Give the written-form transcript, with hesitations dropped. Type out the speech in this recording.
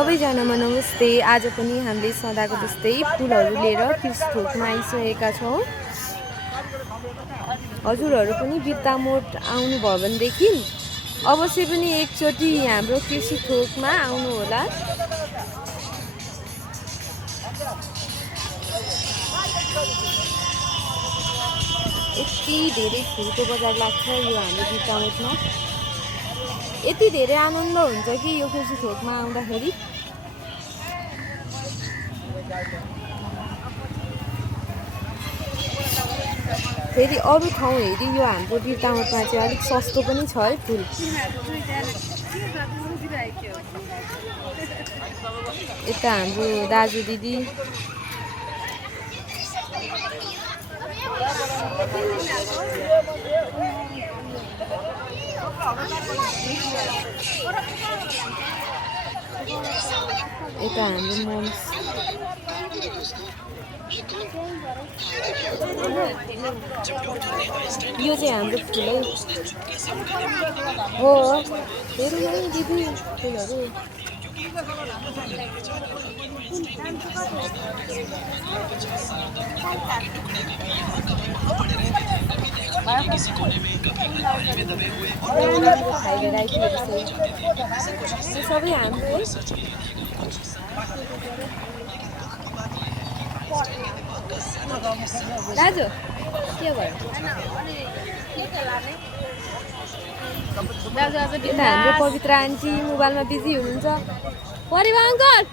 सबैजनामा नमस्ते। आज पनि हामीले सदाको जस्तै फुलहरू लिएर कृषिथोकमा आइसकेका छौँ। हजुरहरू पनि बिर्तामोड आउनुभयो भनेदेखि अवश्य पनि एकचोटि हाम्रो कृषिथोकमा आउनुहोला। यति धेरै फुलको बजार लाग्छ यो हाम्रो बिर्तामोडमा। यति धेरै आनन्द हुन्छ कि यो कृषिथोकमा आउँदाखेरि। फेरि अरू ठाउँ हेरी यो हाम्रो बिर्तामोडमा चाहिँ अलिक सस्तो पनि छ है फुल। यता हाम्रो दाजु दिदी यता हाम्रो मोम्स यो चाहिँ हाम्रो फुलै हो। हेरौँ है दिदी फुलहरू। सबै हाम्रो दाजु के भयो हाम्रो पवित्र आन्टी मोबाइलमा बिजी हुनुहुन्छ। परिवा अङ्कल